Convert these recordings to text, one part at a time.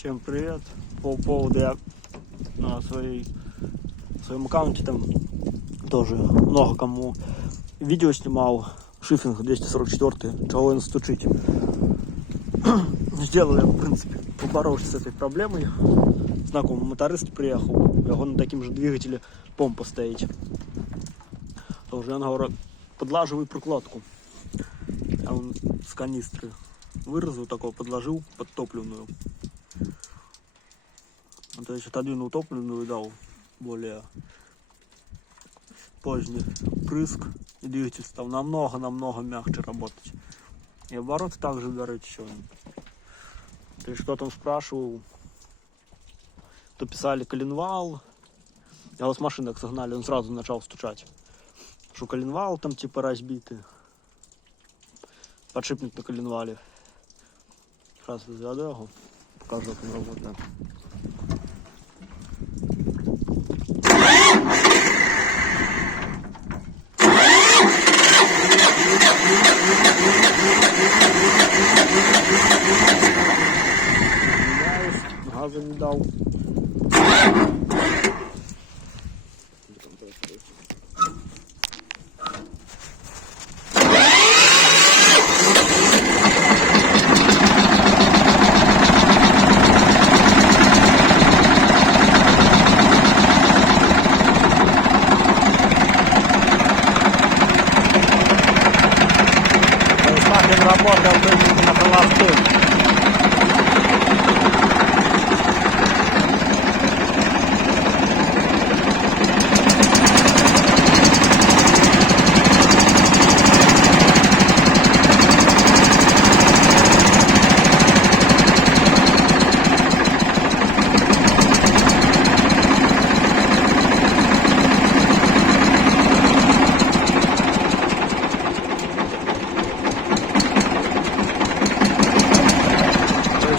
Всем привет! По поводу я на своем аккаунте там тоже много кому видео снимал. Шифинг 244, чего он стучить. Сделал я, в принципе, поборовся с этой проблемой. Знакомый моторист приехал, его на таким же двигателе помпа стоит. Тоже он говорит, подлаживай прокладку. А он с канистры вырезал такого, подложил под топливную. То есть отодвинул топливную и дал более поздний прыск, и двигатель стал намного мягче работать. И обороты также, говорит, еще. То есть кто там спрашивал, то писали коленвал. Я вот с машинок согнали, он сразу начал стучать. Что коленвал там типа разбитый. Подшипник на коленвале. Сейчас заведу его, покажу, как он работает. Газа не дал. Нахрен работал только на холостую.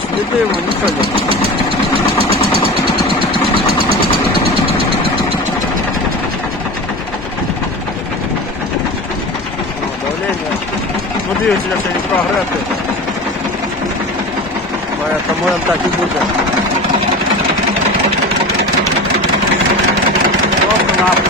Следы его ничего нет. Давление. Ну, двигатель все не прогретый. Поэтому он так и будет. Просто нахуй.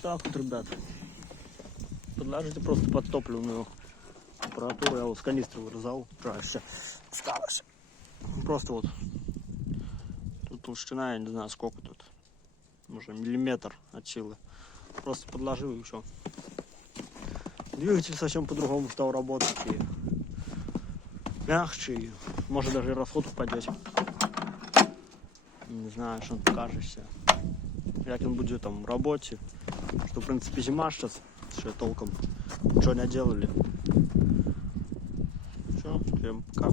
Так вот, ребят, подложите просто под топливную аппаратуру. Я вот с канистры вырезал, все осталось. Просто вот тут толщина, я не знаю сколько тут, может миллиметр от силы. Просто подложил и все. Двигатель совсем по-другому стал работать, и мягче, и может даже и расход упадет. Не знаю, что он покажешься. Як он будет там в работе, что в принципе зима сейчас, еще толком ничего не делали. Все, всем пока.